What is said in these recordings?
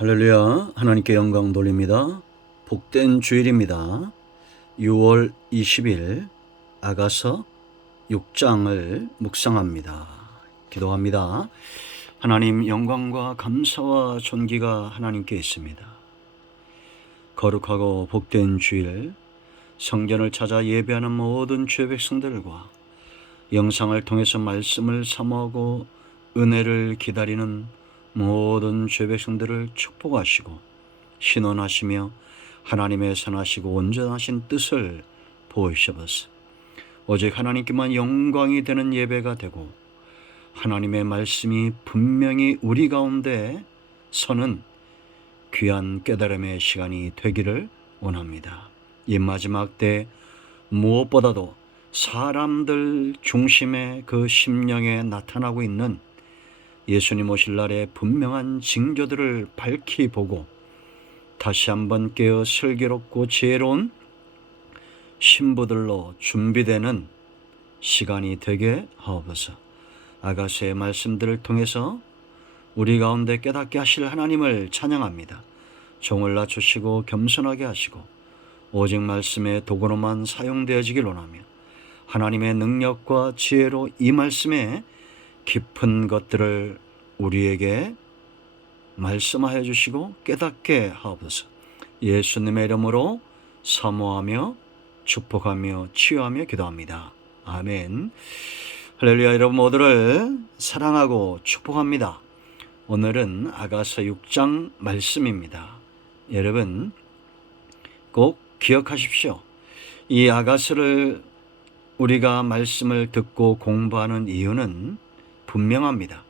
할렐루야. 하나님께 영광 돌립니다. 복된 주일입니다. 6월 20일 아가서 6장을 묵상합니다. 기도합니다. 하나님, 영광과 감사와 존귀가 하나님께 있습니다. 거룩하고 복된 주일 성전을 찾아 예배하는 모든 주의 백성들과 영상을 통해서 말씀을 사모하고 은혜를 기다리는 모든 주의 백성들을 축복하시고 신원하시며 하나님의 선하시고 온전하신 뜻을 보이셔서 오직 하나님께만 영광이 되는 예배가 되고 하나님의 말씀이 분명히 우리 가운데 서는 귀한 깨달음의 시간이 되기를 원합니다. 이 마지막 때 무엇보다도 사람들 중심의 그 심령에 나타나고 있는 예수님 오실 날의 분명한 징조들을 밝히 보고 다시 한번 깨어 슬기롭고 지혜로운 신부들로 준비되는 시간이 되게 하옵소서. 아가서의 말씀들을 통해서 우리 가운데 깨닫게 하실 하나님을 찬양합니다. 종을 낮추시고 겸손하게 하시고 오직 말씀의 도구로만 사용되어지길 원하며 하나님의 능력과 지혜로 이 말씀에 깊은 것들을 우리에게 말씀하여 주시고 깨닫게 하옵소서. 예수님의 이름으로 사모하며 축복하며 치유하며 기도합니다. 아멘. 할렐루야. 여러분 모두를 사랑하고 축복합니다. 오늘은 아가서 6장 말씀입니다. 여러분 꼭 기억하십시오. 이 아가서를 우리가 말씀을 듣고 공부하는 이유는 분명합니다.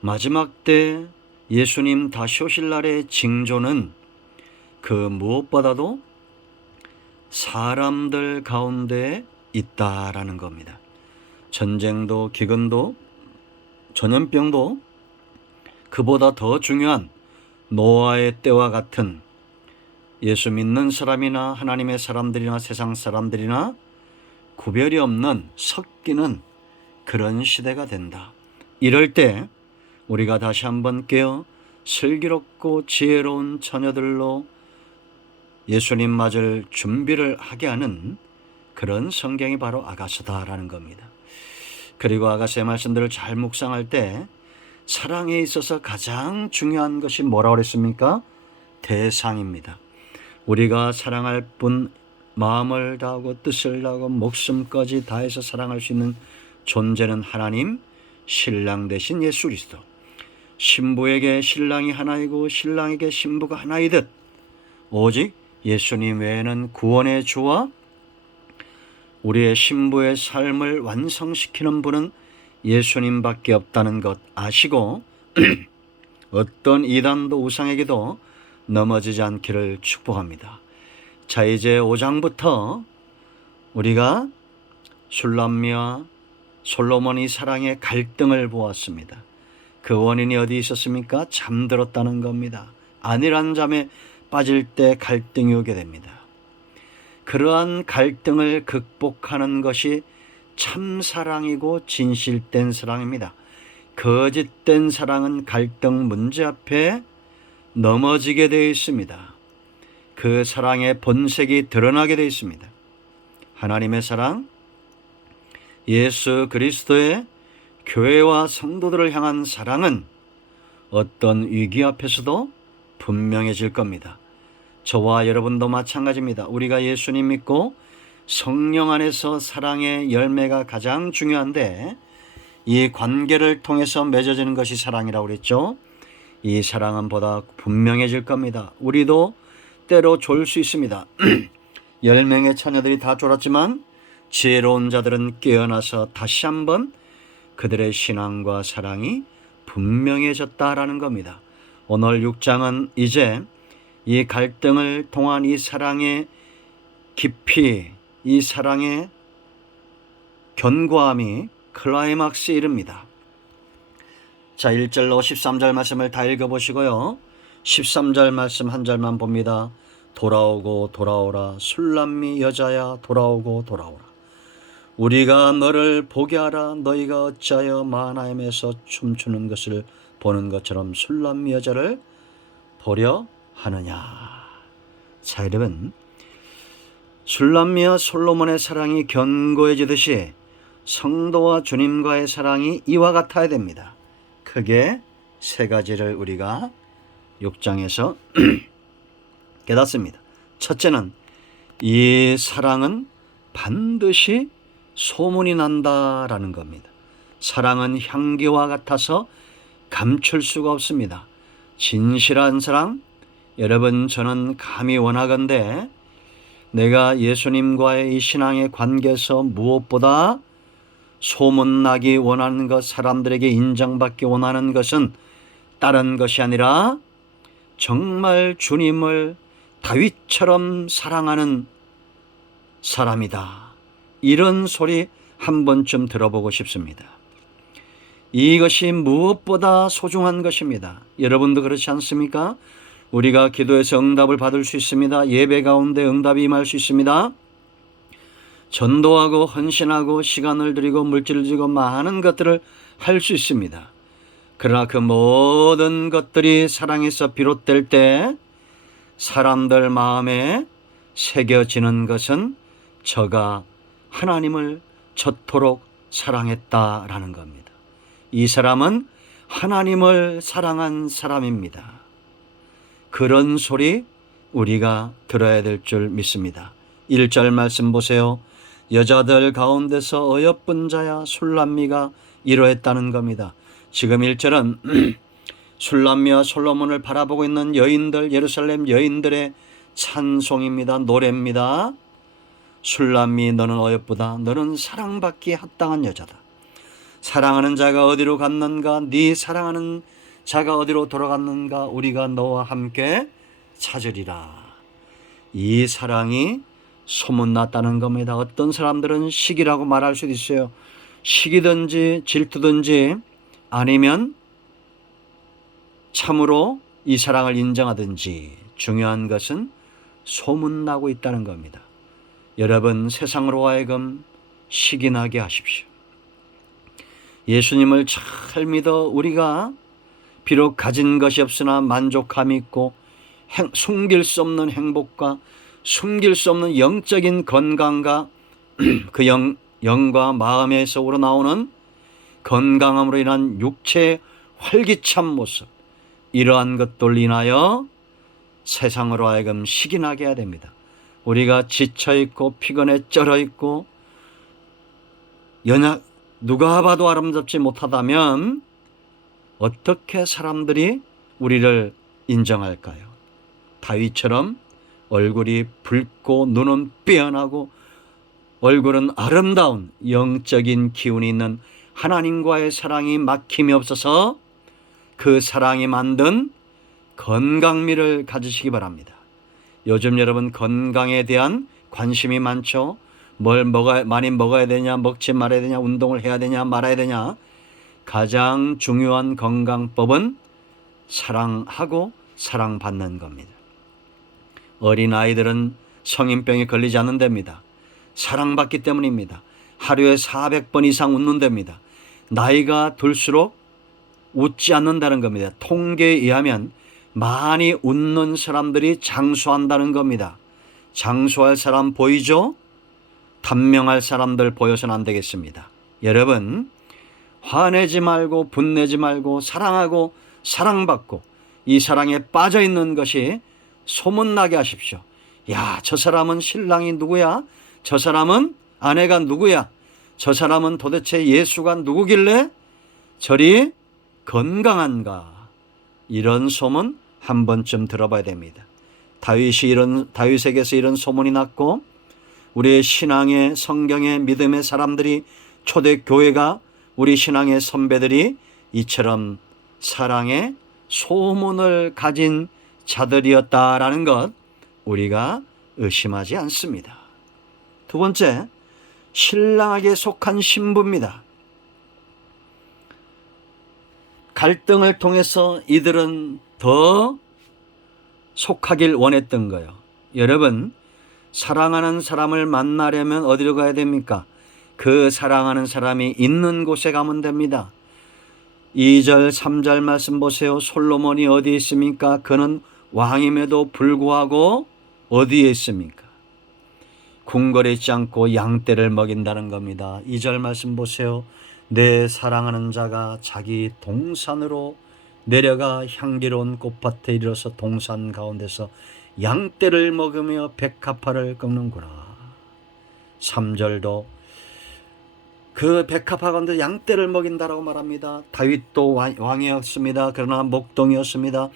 마지막 때 예수님 다시 오실 날의 징조는 그 무엇보다도 사람들 가운데 있다라는 겁니다. 전쟁도 기근도 전염병도 그보다 더 중요한 노아의 때와 같은 예수 믿는 사람이나 하나님의 사람들이나 세상 사람들이나 구별이 없는 섞이는 그런 시대가 된다. 이럴 때 우리가 다시 한번 깨어 슬기롭고 지혜로운 처녀들로 예수님 맞을 준비를 하게 하는 그런 성경이 바로 아가서다라는 겁니다. 그리고 아가서의 말씀들을 잘 묵상할 때 사랑에 있어서 가장 중요한 것이 뭐라고 그랬습니까? 대상입니다. 우리가 사랑할 분, 마음을 다하고 뜻을 다하고 목숨까지 다해서 사랑할 수 있는 존재는 하나님, 신랑 되신 예수 그리스도. 신부에게 신랑이 하나이고 신랑에게 신부가 하나이듯 오직 예수님 외에는 구원의 주와 우리의 신부의 삶을 완성시키는 분은 예수님밖에 없다는 것 아시고 어떤 이단도 우상에게도 넘어지지 않기를 축복합니다. 자, 이제 5장부터 우리가 술람미와 솔로몬이 사랑의 갈등을 보았습니다. 그 원인이 어디 있었습니까? 잠들었다는 겁니다. 안일한 잠에 빠질 때 갈등이 오게 됩니다. 그러한 갈등을 극복하는 것이 참 사랑이고 진실된 사랑입니다. 거짓된 사랑은 갈등 문제 앞에 넘어지게 되어 있습니다. 그 사랑의 본색이 드러나게 되어 있습니다. 하나님의 사랑, 예수 그리스도의 교회와 성도들을 향한 사랑은 어떤 위기 앞에서도 분명해질 겁니다. 저와 여러분도 마찬가지입니다. 우리가 예수님 믿고 성령 안에서 사랑의 열매가 가장 중요한데 이 관계를 통해서 맺어지는 것이 사랑이라고 그랬죠. 이 사랑은 보다 분명해질 겁니다. 우리도 때로 졸 수 있습니다. 10명의 처녀들이 다 졸았지만 지혜로운 자들은 깨어나서 다시 한번 그들의 신앙과 사랑이 분명해졌다라는 겁니다. 오늘 6장은 이제 이 갈등을 통한 이 사랑의 깊이, 이 사랑의 견고함이 클라이막스에 이릅니다. 자, 1절로 13절 말씀을 다 읽어보시고요. 13절 말씀 한 절만 봅니다. 돌아오고 돌아오라 술람미 여자야 돌아오고 돌아오라. 우리가 너를 보게 하라. 너희가 어찌하여 마하나임에서 춤추는 것을 보는 것처럼 술람미 여자를 보려 하느냐. 자, 여러분, 술람미와 솔로몬의 사랑이 견고해지듯이 성도와 주님과의 사랑이 이와 같아야 됩니다. 크게 세 가지를 우리가 6장에서 깨닫습니다. 첫째는 이 사랑은 반드시 소문이 난다라는 겁니다. 사랑은 향기와 같아서 감출 수가 없습니다. 진실한 사랑, 여러분, 저는 감히 원하건대 내가 예수님과의 이 신앙의 관계에서 무엇보다 소문나기 원하는 것, 사람들에게 인정받기 원하는 것은 다른 것이 아니라 정말 주님을 다윗처럼 사랑하는 사람이다. 이런 소리 한 번쯤 들어보고 싶습니다. 이것이 무엇보다 소중한 것입니다. 여러분도 그렇지 않습니까? 우리가 기도해서 응답을 받을 수 있습니다. 예배 가운데 응답이 임할 수 있습니다. 전도하고 헌신하고 시간을 들이고 물질을 들이고 많은 것들을 할 수 있습니다. 그러나 그 모든 것들이 사랑에서 비롯될 때 사람들 마음에 새겨지는 것은 저가 하나님을 저토록 사랑했다라는 겁니다. 이 사람은 하나님을 사랑한 사람입니다. 그런 소리 우리가 들어야 될 줄 믿습니다. 1절 말씀 보세요. 여자들 가운데서 어여쁜 자야 술람미가 이러했다는 겁니다. 지금 1절은 술람미와 솔로몬을 바라보고 있는 여인들, 예루살렘 여인들의 찬송입니다. 노래입니다. 술람미, 너는 어여쁘다. 너는 사랑받기에 합당한 여자다. 사랑하는 자가 어디로 갔는가? 네 사랑하는 자가 어디로 돌아갔는가? 우리가 너와 함께 찾으리라. 이 사랑이 소문났다는 겁니다. 어떤 사람들은 시기라고 말할 수도 있어요. 시기든지 질투든지 아니면 참으로 이 사랑을 인정하든지 중요한 것은 소문나고 있다는 겁니다. 여러분, 세상으로 하여금 시기나게 하십시오. 예수님을 잘 믿어 우리가 비록 가진 것이 없으나 만족감이 있고 숨길 수 없는 행복과 숨길 수 없는 영적인 건강과 그 영과 마음에서 우러나오는 건강함으로 인한 육체의 활기찬 모습, 이러한 것들 인하여 세상으로 하여금 시기나게 해야 됩니다. 우리가 지쳐있고 피곤해 쩔어있고 연약, 누가 봐도 아름답지 못하다면 어떻게 사람들이 우리를 인정할까요? 다윗처럼 얼굴이 붉고 눈은 빼어나고 얼굴은 아름다운 영적인 기운이 있는 하나님과의 사랑이 막힘이 없어서 그 사랑이 만든 건강미를 가지시기 바랍니다. 요즘 여러분 건강에 대한 관심이 많죠. 많이 먹어야 되냐, 먹지 말아야 되냐, 운동을 해야 되냐, 말아야 되냐. 가장 중요한 건강법은 사랑하고 사랑받는 겁니다. 어린아이들은 성인병에 걸리지 않는답니다. 사랑받기 때문입니다. 하루에 400번 이상 웃는답니다. 나이가 들수록 웃지 않는다는 겁니다. 통계에 의하면 많이 웃는 사람들이 장수한다는 겁니다. 장수할 사람 보이죠? 단명할 사람들 보여서는 안 되겠습니다. 여러분, 화내지 말고 분내지 말고 사랑하고 사랑받고 이 사랑에 빠져 있는 것이 소문나게 하십시오. 야, 저 사람은 신랑이 누구야? 저 사람은 아내가 누구야? 저 사람은 도대체 예수가 누구길래 저리 건강한가? 이런 소문 한 번쯤 들어봐야 됩니다. 다윗에게서 이런 소문이 났고 우리의 신앙의 성경의 믿음의 사람들이 초대교회가 우리 신앙의 선배들이 이처럼 사랑의 소문을 가진 자들이었다라는 것 우리가 의심하지 않습니다. 두 번째, 신랑에게 속한 신부입니다. 갈등을 통해서 이들은 더 속하길 원했던 거예요. 여러분, 사랑하는 사람을 만나려면 어디로 가야 됩니까? 그 사랑하는 사람이 있는 곳에 가면 됩니다. 2절 3절 말씀 보세요. 솔로몬이 어디 있습니까? 그는 왕임에도 불구하고 어디에 있습니까? 궁궐에 있지 않고 양떼를 먹인다는 겁니다. 2절 말씀 보세요. 내 사랑하는 자가 자기 동산으로 내려가 향기로운 꽃밭에 이르러서 동산 가운데서 양떼를 먹으며 백합화를 꺾는구나. 3절도 그 백합화 가운데 양떼를 먹인다라고 말합니다. 다윗도 왕이었습니다. 그러나 목동이었습니다.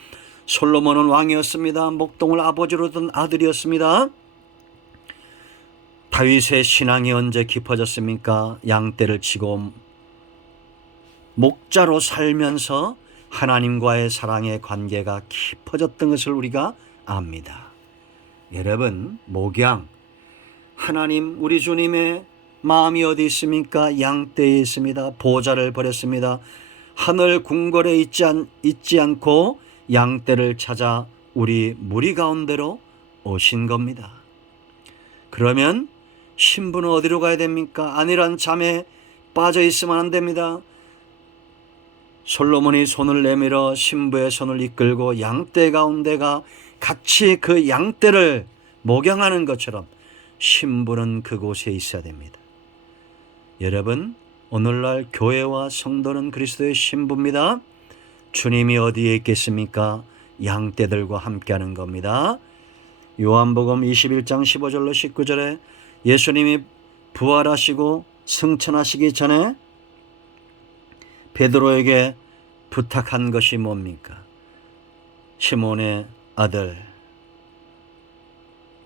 솔로몬은 왕이었습니다. 목동을 아버지로 둔 아들이었습니다. 다윗의 신앙이 언제 깊어졌습니까? 양떼를 치고 목자로 살면서 하나님과의 사랑의 관계가 깊어졌던 것을 우리가 압니다. 여러분, 목양, 하나님 우리 주님의 마음이 어디 있습니까? 양떼에 있습니다. 보좌를 버렸습니다. 하늘 궁궐에 있지 않고 양떼를 찾아 우리 무리 가운데로 오신 겁니다. 그러면 신부는 어디로 가야 됩니까? 안일한 잠에 빠져 있으면 안 됩니다. 솔로몬이 손을 내밀어 신부의 손을 이끌고 양떼 가운데가 같이 그 양떼를 목양하는 것처럼 신부는 그곳에 있어야 됩니다. 여러분, 오늘날 교회와 성도는 그리스도의 신부입니다. 주님이 어디에 있겠습니까? 양떼들과 함께하는 겁니다. 요한복음 21장 15절로 19절에 예수님이 부활하시고 승천하시기 전에 베드로에게 부탁한 것이 뭡니까? 시몬의 아들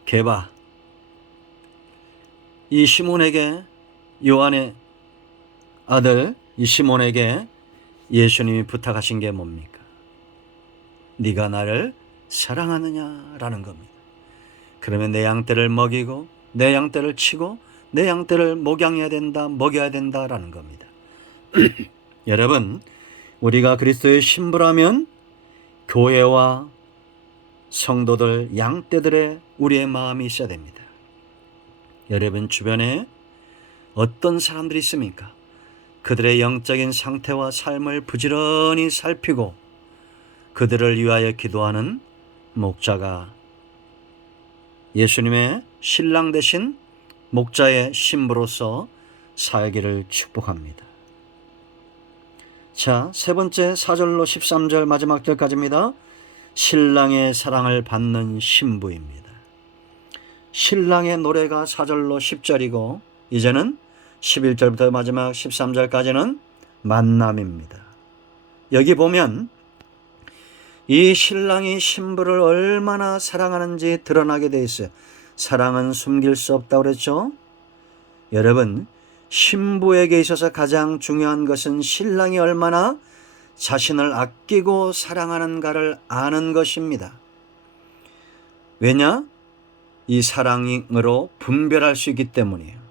게바, 이 시몬에게, 요한의 아들 이 시몬에게 예수님이 부탁하신 게 뭡니까? 네가 나를 사랑하느냐라는 겁니다. 그러면 내 양떼를 먹이고 내 양떼를 치고 내 양떼를 목양해야 된다, 먹여야 된다라는 겁니다. 여러분, 우리가 그리스도의 신부라면 교회와 성도들, 양떼들의 우리의 마음이 있어야 됩니다. 여러분 주변에 어떤 사람들이 있습니까? 그들의 영적인 상태와 삶을 부지런히 살피고 그들을 위하여 기도하는 목자가 예수님의 신랑 되신 목자의 신부로서 살기를 축복합니다. 자, 세 번째 4절로 13절 마지막 절까지입니다. 신랑의 사랑을 받는 신부입니다. 신랑의 노래가 4절로 10절이고 이제는 11절부터 마지막 13절까지는 만남입니다. 여기 보면 이 신랑이 신부를 얼마나 사랑하는지 드러나게 되어 있어요. 사랑은 숨길 수 없다고 그랬죠. 여러분, 신부에게 있어서 가장 중요한 것은 신랑이 얼마나 자신을 아끼고 사랑하는가를 아는 것입니다. 왜냐? 이 사랑으로 분별할 수 있기 때문이에요.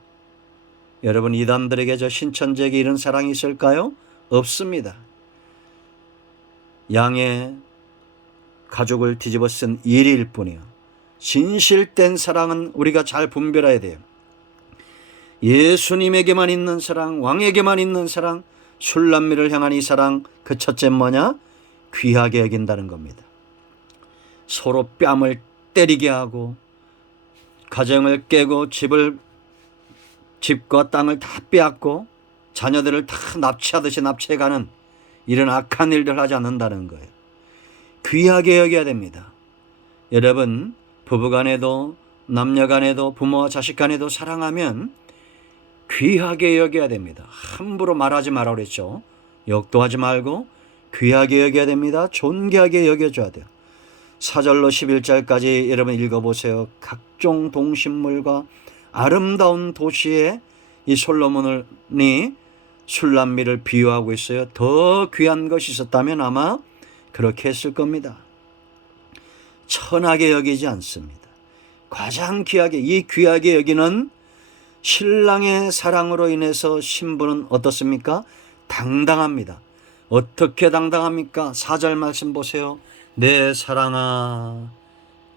여러분, 이단들에게 저 신천지에게 이런 사랑이 있을까요? 없습니다. 양의 가죽을 뒤집어 쓴 일일 뿐이요. 진실된 사랑은 우리가 잘 분별해야 돼요. 예수님에게만 있는 사랑, 왕에게만 있는 사랑, 술람미를 향한 이 사랑, 그 첫째 뭐냐? 귀하게 여긴다는 겁니다. 서로 뺨을 때리게 하고 가정을 깨고 집과 땅을 다 빼앗고 자녀들을 다 납치하듯이 납치해가는 이런 악한 일들 하지 않는다는 거예요. 귀하게 여겨야 됩니다. 여러분, 부부간에도 남녀간에도 부모와 자식간에도 사랑하면 귀하게 여겨야 됩니다. 함부로 말하지 말라고 그랬죠. 욕도 하지 말고 귀하게 여겨야 됩니다. 존귀하게 여겨줘야 돼요. 4절로 11절까지 여러분 읽어보세요. 각종 동식물과 아름다운 도시에 이 솔로몬이 술람미를 비유하고 있어요. 더 귀한 것이 있었다면 아마 그렇게 했을 겁니다. 천하게 여기지 않습니다. 가장 귀하게, 이 귀하게 여기는 신랑의 사랑으로 인해서 신부는 어떻습니까? 당당합니다. 어떻게 당당합니까? 4절 말씀 보세요. 내 사랑아,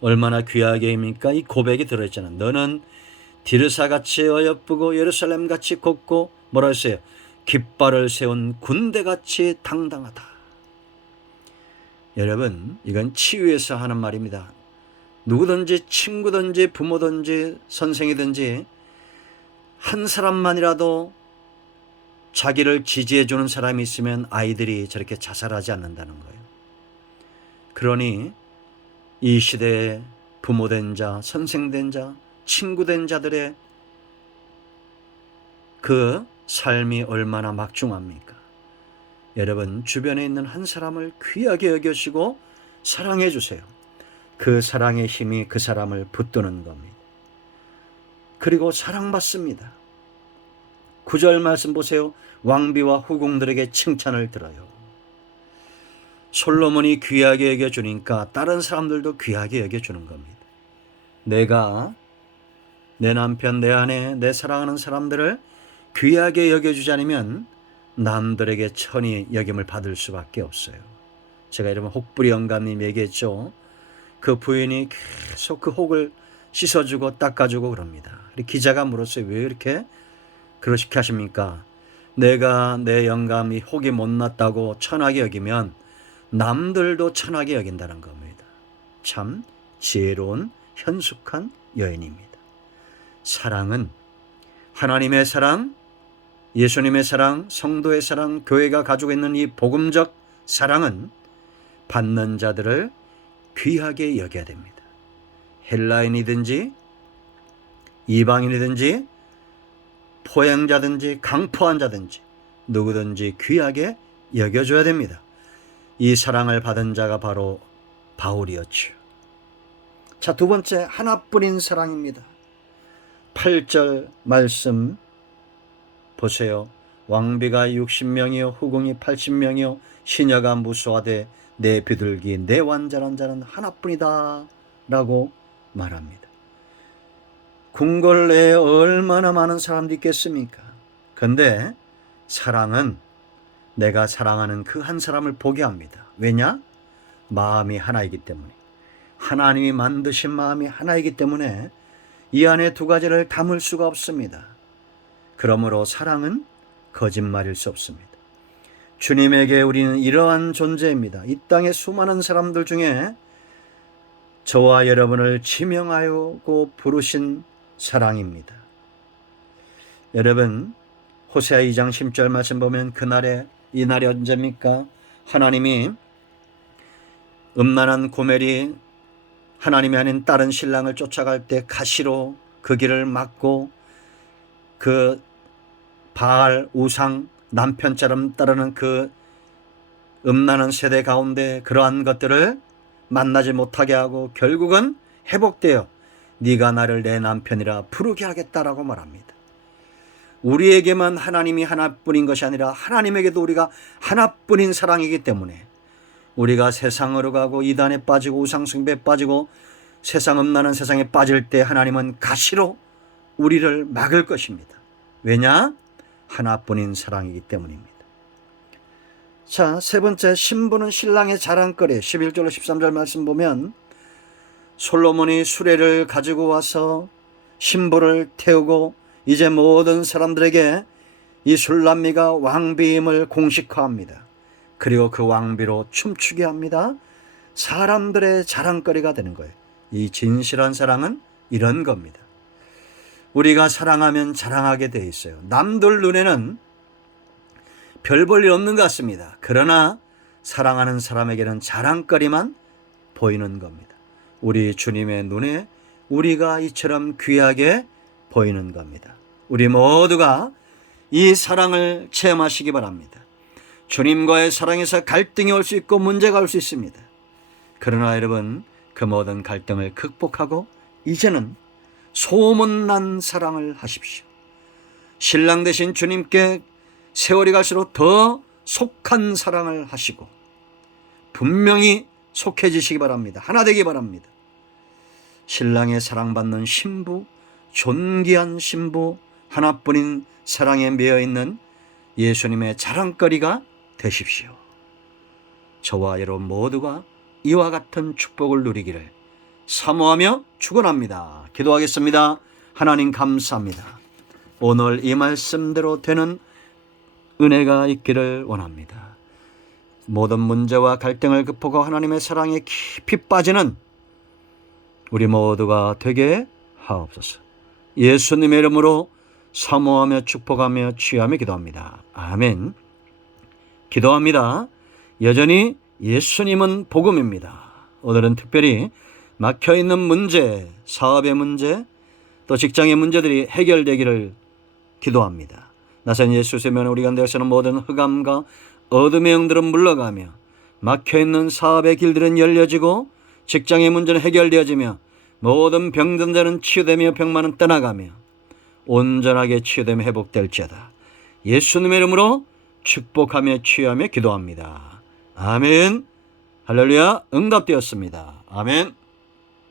얼마나 귀하게 입니까? 이 고백이 들어있잖아. 너는 디르사같이 어여쁘고 예루살렘같이 곱고 뭐라 했어요? 깃발을 세운 군대같이 당당하다. 여러분, 이건 치유에서 하는 말입니다. 누구든지 친구든지 부모든지 선생이든지 한 사람만이라도 자기를 지지해 주는 사람이 있으면 아이들이 저렇게 자살하지 않는다는 거예요. 그러니 이 시대에 부모된 자, 선생된 자, 친구된 자들의 그 삶이 얼마나 막중합니까? 여러분, 주변에 있는 한 사람을 귀하게 여겨시고 사랑해 주세요. 그 사랑의 힘이 그 사람을 붙드는 겁니다. 그리고 사랑받습니다. 9절 말씀 보세요. 왕비와 후궁들에게 칭찬을 들어요. 솔로몬이 귀하게 여겨주니까 다른 사람들도 귀하게 여겨주는 겁니다. 내가 내 남편, 내 아내, 내 사랑하는 사람들을 귀하게 여겨주지 않으면 남들에게 천히 여김을 받을 수밖에 없어요. 제가 여러분 혹부리 영감님 얘기했죠. 그 부인이 계속 그 혹을 씻어주고 닦아주고 그럽니다. 기자가 물었어요. 왜 이렇게 그렇게 하십니까? 내가 내 영감이 혹이 못났다고 천하게 여기면 남들도 천하게 여긴다는 겁니다. 참 지혜로운 현숙한 여인입니다. 사랑은 하나님의 사랑, 예수님의 사랑, 성도의 사랑, 교회가 가지고 있는 이 복음적 사랑은 받는 자들을 귀하게 여겨야 됩니다. 헬라인이든지 이방인이든지 포행자든지 강포한 자든지 누구든지 귀하게 여겨줘야 됩니다. 이 사랑을 받은 자가 바로 바울이었죠. 자, 두 번째, 하나뿐인 사랑입니다. 8절 말씀 보세요. 왕비가 60명이요 후궁이 80명이요 시녀가 무수하되 내 비둘기 내 완전한 자는 하나뿐이다 라고 말합니다. 궁궐 내에 얼마나 많은 사람들이 있겠습니까? 근데 사랑은 내가 사랑하는 그 한 사람을 보게 합니다. 왜냐? 마음이 하나이기 때문에. 하나님이 만드신 마음이 하나이기 때문에 이 안에 두 가지를 담을 수가 없습니다. 그러므로 사랑은 거짓말일 수 없습니다. 주님에게 우리는 이러한 존재입니다. 이 땅의 수많은 사람들 중에 저와 여러분을 지명하고 부르신 사랑입니다. 여러분, 호세아 2장 10절 말씀 보면 이 날이 언제입니까? 하나님이 음란한 고멜이 하나님이 아닌 다른 신랑을 쫓아갈 때 가시로 그 길을 막고 그 바알 우상 남편처럼 따르는 그 음란한 세대 가운데 그러한 것들을 만나지 못하게 하고 결국은 회복되어 네가 나를 내 남편이라 부르게 하겠다라고 말합니다. 우리에게만 하나님이 하나뿐인 것이 아니라 하나님에게도 우리가 하나뿐인 사랑이기 때문에 우리가 세상으로 가고 이단에 빠지고 우상숭배에 빠지고 세상 음란한 세상에 빠질 때 하나님은 가시로 우리를 막을 것입니다. 왜냐? 하나뿐인 사랑이기 때문입니다. 자, 세 번째, 신부는 신랑의 자랑거리. 11절로 13절 말씀 보면 솔로몬이 수레를 가지고 와서 신부를 태우고 이제 모든 사람들에게 이 술람미가 왕비임을 공식화합니다. 그리고 그 왕비로 춤추게 합니다. 사람들의 자랑거리가 되는 거예요. 이 진실한 사랑은 이런 겁니다. 우리가 사랑하면 자랑하게 돼 있어요. 남들 눈에는 별 볼 일 없는 것 같습니다. 그러나 사랑하는 사람에게는 자랑거리만 보이는 겁니다. 우리 주님의 눈에 우리가 이처럼 귀하게 보이는 겁니다. 우리 모두가 이 사랑을 체험하시기 바랍니다. 주님과의 사랑에서 갈등이 올 수 있고 문제가 올 수 있습니다. 그러나 여러분, 그 모든 갈등을 극복하고 이제는 소문난 사랑을 하십시오. 신랑 되신 주님께 세월이 갈수록 더 속한 사랑을 하시고 분명히 속해지시기 바랍니다. 하나 되기 바랍니다. 신랑의 사랑받는 신부, 존귀한 신부, 하나뿐인 사랑에 매여있는 예수님의 자랑거리가 되십시오. 저와 여러분 모두가 이와 같은 축복을 누리기를 사모하며 축원합니다. 기도하겠습니다. 하나님 감사합니다. 오늘 이 말씀대로 되는 은혜가 있기를 원합니다. 모든 문제와 갈등을 극복하고 하나님의 사랑에 깊이 빠지는 우리 모두가 되게 하옵소서. 예수님의 이름으로 사모하며 축복하며 취하며 기도합니다. 아멘. 기도합니다. 여전히 예수님은 복음입니다. 오늘은 특별히 막혀있는 문제, 사업의 문제, 또 직장의 문제들이 해결되기를 기도합니다. 나선 예수 세면 우리 가운데서는 모든 흑암과 어둠의 영들은 물러가며 막혀있는 사업의 길들은 열려지고 직장의 문제는 해결되어지며 모든 병든 자는 치유되며 병만은 떠나가며 온전하게 치유되며 회복될지어다. 예수님의 이름으로 축복하며 치유하며 기도합니다. 아멘. 할렐루야. 응답되었습니다. 아멘.